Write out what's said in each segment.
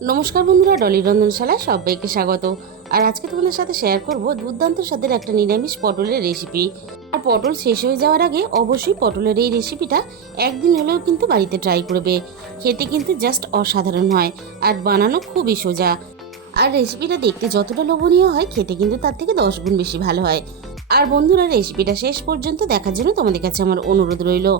নমস্কার বন্ধুরা, ডলি রন্ধনশালায় সবাইকে স্বাগত। আর আজকে তোমাদের সাথে শেয়ার করব দুর্দান্ত স্বাদের একটা নিরামিষ পটলের রেসিপি। আর পটল শেষ হয়ে যাওয়ার আগে অবশ্যই পটলের এই রেসিপিটা একদিন হলেও কিন্তু বাড়িতে ট্রাই করবে। খেতে কিন্তু জাস্ট অসাধারণ হয় আর বানানো খুবই সোজা। আর রেসিপিটা দেখতে যতটা লোভনীয় হয়, খেতে কিন্তু তার থেকে 10 গুণ বেশি ভালো হয়। আর বন্ধুরা, রেসিপিটা শেষ পর্যন্ত দেখার জন্য তোমাদের কাছে আমার অনুরোধ রইল।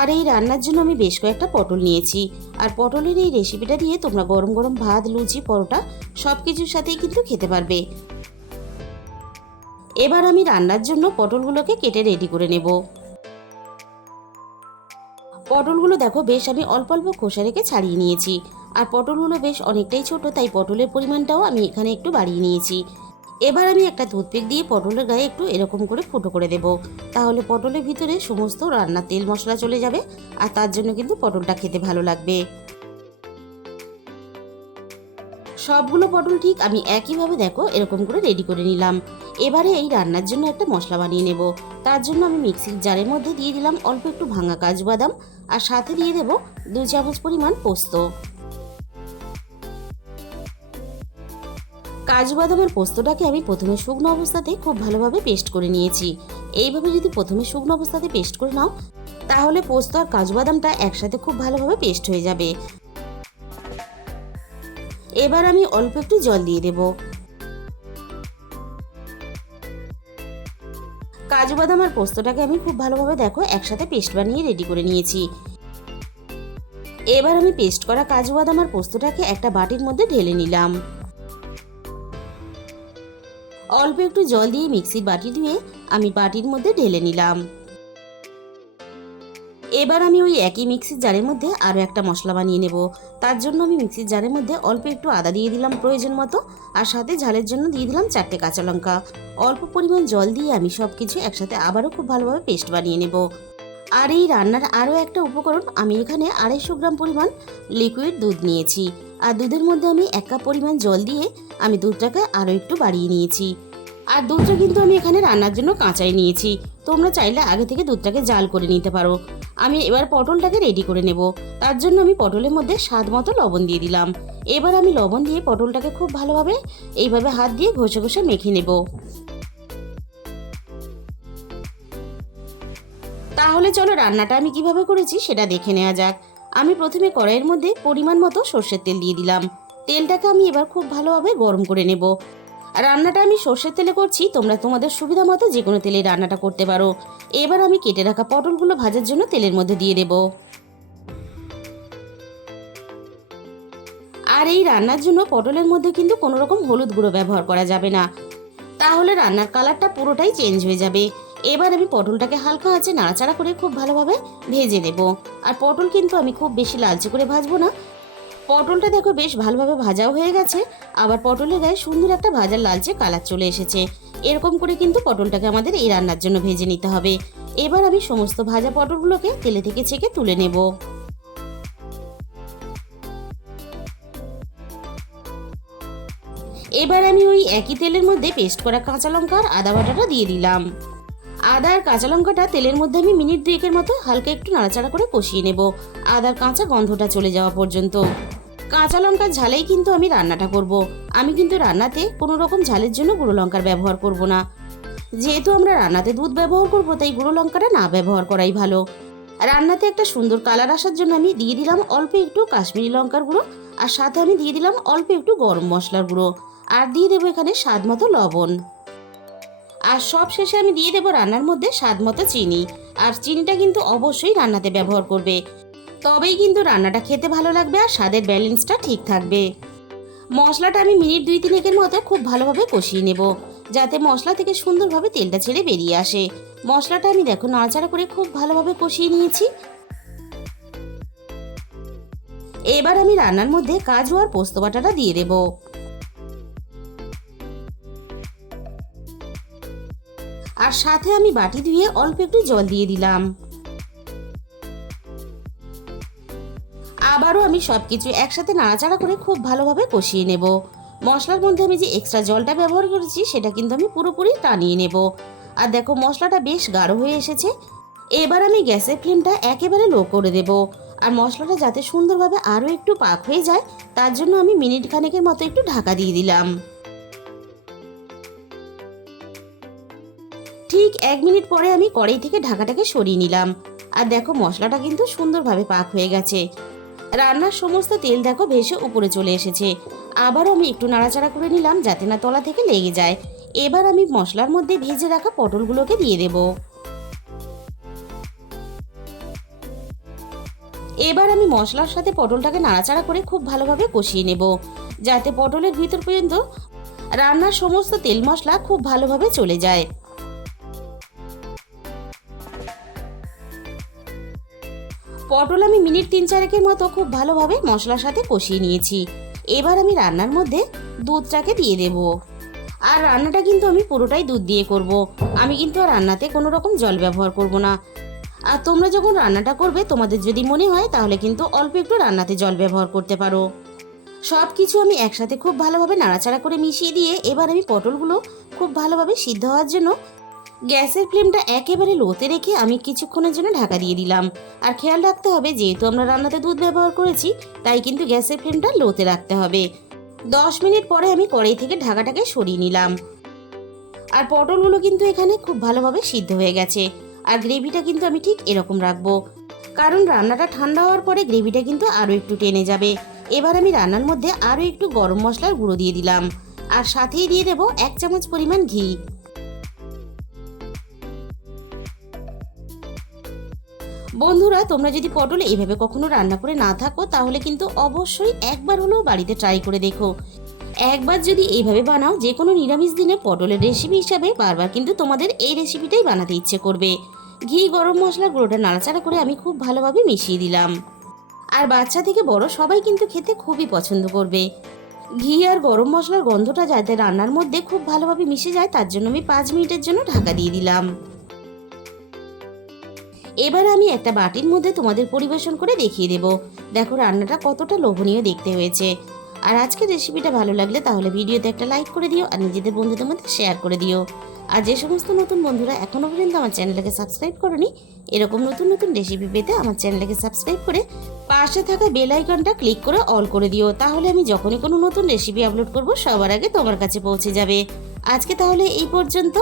আর এই রান্নার জন্য আমি বেশ কয়েকটা পটল নিয়েছি। আর পটলের এই রেসিপিটা দিয়ে তোমরা গরম গরম ভাত, লুচি, পরোটা সব কিছুর সাথেই কিন্তু খেতে পারবে। এবার আমি রান্নার জন্য পটলগুলোকে কেটে রেডি করে নেব। পটলগুলো দেখো বেশ আমি অল্প অল্প খোসা রেখে ছাড়িয়ে নিয়েছি। আর পটলগুলো বেশ অনেকটাই ছোট, তাই পটলের পরিমাণটাও আমি এখানে একটু বাড়িয়ে নিয়েছি। এবার আমি একটা টুথপিক দিয়ে পটলের গায়ে একটু এরকম করে ফুটো করে দেব। তাহলে পটলের ভিতরে সমস্ত রান্নার তেল মশলা চলে যাবে, আর তার জন্য কিন্তু পটলটা খেতে ভালো লাগবে। সবগুলো পটল ঠিক আমি একইভাবে দেখো এরকম করে রেডি করে নিলাম। এবারে এই রান্নার জন্য একটা মশলা বানিয়ে নেব। তার জন্য আমি মিক্সির জারের মধ্যে দিয়ে দিলাম অল্প একটু ভাঙা কাজু বাদাম, আর সাথে দিয়ে দেব 2 চামচ পরিমাণ পোস্ত। কাজু বাদামের পোস্তটাকে আমি প্রথমে শুকনো অবস্থাতে খুব ভালোভাবে পেস্ট করে নিয়েছি। এইভাবে যদি প্রথমে শুকনো অবস্থাতে পেস্ট করে নাও, তাহলে পোস্ত আর কাজু বাদামটা একসাথে খুব ভালোভাবে পেস্ট হয়ে যাবে। এবার আমি অল্প একটু জল দিয়ে দেব। কাজু বাদাম আর পোস্তটাকে আমি খুব ভালোভাবে দেখো একসাথে পেস্ট বানিয়ে রেডি করে নিয়েছি। এবার আমি পেস্ট করা কাজু বাদাম আর পোস্তটাকে একটা বাটির মধ্যে ঢেলে নিলাম। অল্প একটু জল দিয়ে মিক্সির বাটি ধুয়ে আমি বাটির মধ্যে ঢেলে নিলাম। এবার আমি ওই একই মিক্সির জারের মধ্যে আরও একটা মশলা বানিয়ে নেব। তার জন্য আমি মিক্সির জারের মধ্যে অল্প একটু আদা দিয়ে দিলাম প্রয়োজন মতো, আর সাথে ঝালের জন্য দিয়ে দিলাম 4টে কাঁচা লঙ্কা। অল্প পরিমাণ জল দিয়ে আমি সব কিছু একসাথে আবারও খুব ভালোভাবে পেস্ট বানিয়ে নেব। আর এই রান্নার আরও একটা উপকরণ, আমি এখানে 250 গ্রাম পরিমাণ লিকুইড দুধ নিয়েছি। আর দুধের মধ্যে আমি 1 কাপ পরিমাণ জল দিয়ে আমি দুধটাকে আরও একটু বাড়িয়ে নিয়েছি। আর দুধটা কিন্তু আমি এখানে রান্নার জন্য কাঁচাই নিয়েছি। তোমরা চাইলে আগে থেকে দুধটাকে জাল করে নিতে পারো। আমি এবার পটলটাকে রেডি করে নেব। তার জন্য আমি পটলের মধ্যে স্বাদ মতো লবণ দিয়ে দিলাম। এবার আমি লবণ দিয়ে পটলটাকে খুব ভালোভাবে এইভাবে হাত দিয়ে ঘষে ঘষে মেখে নেব। তাহলে চলো রান্নাটা আমি কিভাবে করেছি সেটা দেখে নেওয়া যাক। আমি প্রথমে কড়াইয়ের মধ্যে পরিমাণ মতো সর্ষের তেল দিয়ে দিলাম। তেলটাকে আমি এবার খুব ভালোভাবে গরম করে নেব। রান্নাটা আমি সর্ষের তেলে করছি, তোমরা তোমাদের সুবিধা মতো যে কোনো তেলে রান্নাটা করতে পারো। এবার আমি কেটে রাখা পটলগুলো ভাজার জন্য তেলের মধ্যে দিয়ে দেব। আর এই রান্নার জন্য পটলের মধ্যে কিন্তু কোনো রকম হলুদ গুঁড়ো ব্যবহার করা যাবে না, তাহলে রান্নার কালারটা পুরোটাই চেঞ্জ হয়ে যাবে। এবার আমি পটলটাকে হালকা আঁচে নাড়াচাড়া করে খুব ভালোভাবে ভেজে নেব। আর পটল কিন্তু আমি খুব বেশি লালচে করে ভাজবো না। পটলটা দেখো বেশ ভালোভাবে ভাজাও হয়ে গেছে, আবার পটলের গায়ে সুন্দর একটা ভাজার লালচে কালার চলে এসেছে। এরকম করে কিন্তু পটলটাকে আমাদের এই রান্নার জন্য ভেজে নিতে হবে। এবার আমি সমস্ত ভাজা পটলগুলোকে তেলে থেকে ছেঁকে তুলে নেব। এবার আমি ওই একই তেলের মধ্যে পেস্ট করা কাঁচা লঙ্কা আর আদা বাটাটা দিয়ে দিলাম। আদা আর কাঁচা লঙ্কাটা তেলের মধ্যে আমি মিনিট 2 মতো হালকা একটু নাড়াচাড়া করে কষিয়ে নেব, আদার কাঁচা গন্ধটা চলে যাওয়া পর্যন্ত। কাঁচা লঙ্কার ঝালেই কিন্তু আমি রান্নাটা করব। আমি কিন্তু রান্নাতে কোনো রকম ঝালের জন্য গুঁড়ো লঙ্কার ব্যবহার করব না। যেহেতু আমরা রান্নাতে দুধ ব্যবহার করব, তাই গুঁড়ো লঙ্কাটা না ব্যবহার করাই ভালো। রান্নাতে একটা সুন্দর কালার আসার জন্য আমি দিয়ে দিলাম অল্প একটু কাশ্মীরি লঙ্কার গুঁড়ো, আর সাথে আমি দিয়ে দিলাম অল্প একটু গরম মশলার গুঁড়ো, আর দিয়ে দেবো এখানে স্বাদ মতো লবণ। আর সব শেষে আমি দিয়ে দেবো রান্নার মধ্যে স্বাদ মতো চিনি। আর চিনিটা কিন্তু অবশ্যই রান্নাতে ব্যবহার করবে, তবেই কিন্তু রান্নাটা খেতে ভালো লাগবে আর স্বাদের ব্যালেন্সটা ঠিক থাকবে। মশলাটা আমি মিনিট 2-3 মতো খুব ভালোভাবে কষিয়ে নেব, যাতে মশলা থেকে সুন্দরভাবে তেলটা ছেড়ে বেরিয়ে আসে। মশলাটা আমি দেখো নাড়াচাড়া করে খুব ভালোভাবে কষিয়ে নিয়েছি। এবার আমি রান্নার মধ্যে কাজু আর পোস্ত বাটাটা দিয়ে দেব। আর সাথে আমি বাটি ধুয়ে অল্প একটু জল দিয়ে দিলাম। আবারও আমি সবকিছু একসাথে নাড়াচাড়া করে খুব ভালোভাবে কষিয়ে নেব। মশলার মধ্যে আমি যে এক্সট্রা জলটা ব্যবহার করেছি সেটা কিন্তু আমি পুরোপুরি টানিয়ে নেব। আর দেখো মশলাটা বেশ গাঢ় হয়ে এসেছে। এবার আমি গ্যাসের ফ্লেমটা একেবারে লো করে দেব। আর মশলাটা যাতে সুন্দরভাবে আরও একটু পাক হয়ে যায় তার জন্য আমি মিনিট খানেকের মতো একটু ঢাকা দিয়ে দিলাম। ঠিক 1 মিনিট পরে আমি কড়াই থেকে ঢাকাটাকে সরিয়ে নিলাম। আর দেখো মশলাটা কিন্তু সুন্দরভাবে পাক হয়ে গেছে। রান্নার সমস্ত তেল দেখো ভেসে উপরে চলে এসেছে। আবারও আমি একটু নাড়াচাড়া করে নিলাম যাতে না তলা থেকে লেগে যায়। এবার আমি মশলার মধ্যে ভেজে রাখা পটলগুলোকে দিয়ে দেব। এবার আমি মশলার সাথে পটলটাকে নাড়াচাড়া করে খুব ভালোভাবে কষিয়ে নেব যাতে পটলের ভিতর পর্যন্ত রান্নার সমস্ত তেল মশলা খুব ভালোভাবে চলে যায়। পটল আমি মিনিট 3-4 মতো খুব ভালোভাবে মশলার সাথে কষিয়ে নিয়েছি। এবার আমি রান্নার মধ্যে দুধটাকে দিয়ে দেব। আর রান্নাটা কিন্তু আমি পুরোটাই দুধ দিয়ে করব। আমি কিন্তু আর রান্নাতে কোনো রকম জল ব্যবহার করব না। আর তোমরা যখন রান্নাটা করবে তোমাদের যদি মনে হয় তাহলে কিন্তু অল্প একটু রান্নাতে জল ব্যবহার করতে পারো। সব কিছু আমি একসাথে খুব ভালোভাবে নাড়াচাড়া করে মিশিয়ে দিয়ে এবার আমি পটলগুলো খুব ভালোভাবে সিদ্ধ হওয়ার জন্য গ্যাসের ফ্লেমটা একেবারে লোতে রেখে আমি কিছুক্ষণের জন্য ঢাকা দিয়ে দিলাম। আর খেয়াল রাখতে হবে যেহেতু আমরা রান্নাতে দুধ ব্যবহার করেছি তাই কিন্তু গ্যাসের ফ্লেমটা লোতে রাখতে হবে। 10 মিনিট পরে আমি কড়াই থেকে ঢাকাটাকে সরিয়ে নিলাম। আর পটলগুলো কিন্তু এখানে খুব ভালোভাবে সিদ্ধ হয়ে গেছে। আর গ্রেভিটা কিন্তু আমি ঠিক এরকম রাখবো, কারণ রান্নাটা ঠান্ডা হওয়ার পরে গ্রেভিটা কিন্তু আরও একটু টেনে যাবে। এবার আমি রান্নার মধ্যে আরও একটু গরম মশলার গুঁড়ো দিয়ে দিলাম। আর সাথেই দিয়ে দেবো 1 চামচ পরিমাণ ঘি। বন্ধুরা, তোমরা যদি পটল এইভাবে কখনো রান্না করে না থাকো তাহলে কিন্তু অবশ্যই একবার হলেও বাড়িতে ট্রাই করে দেখো। একবার যদি এইভাবে বানাও যে কোনো নিরামিষ দিনে পটলের রেসিপি হিসাবে বারবার কিন্তু তোমাদের এই রেসিপিটাই বানাতে ইচ্ছে করবে। ঘি গরম মশলা গুঁড়োটা নাড়াচাড়া করে আমি খুব ভালোভাবে মিশিয়ে দিলাম। আর বাচ্চা থেকে বড় সবাই কিন্তু খেতে খুবই পছন্দ করবে। ঘি আর গরম মশলার গন্ধটা যাতে রান্নার মধ্যে খুব ভালোভাবে মিশে যায় তার জন্য আমি 5 মিনিটের জন্য ঢাকা দিয়ে দিলাম। এবার আমি একটা বাটির মধ্যে তোমাদের পরিবেশন করে দেখিয়ে দেব। দেখো রান্নাটা কতটা লোভনীয় দেখতে হয়েছে। আর আজকের রেসিপিটা ভালো লাগলে তাহলে ভিডিওতে একটা লাইক করে দিও আর নিজেদের বন্ধুদের মধ্যে শেয়ার করে দিও। আর যে সমস্ত নতুন বন্ধুরা এখনও পর্যন্ত আমার চ্যানেলটাকে সাবস্ক্রাইব করোনি, এরকম নতুন নতুন রেসিপি পেতে আমার চ্যানেলটাকে সাবস্ক্রাইব করে পাশে থাকা বেল আইকনটা ক্লিক করে অল করে দিও। তাহলে আমি যখনই কোনো নতুন রেসিপি আপলোড করব সবার আগে তোমার কাছে পৌঁছে যাবে। আজকে তাহলে এই পর্যন্ত।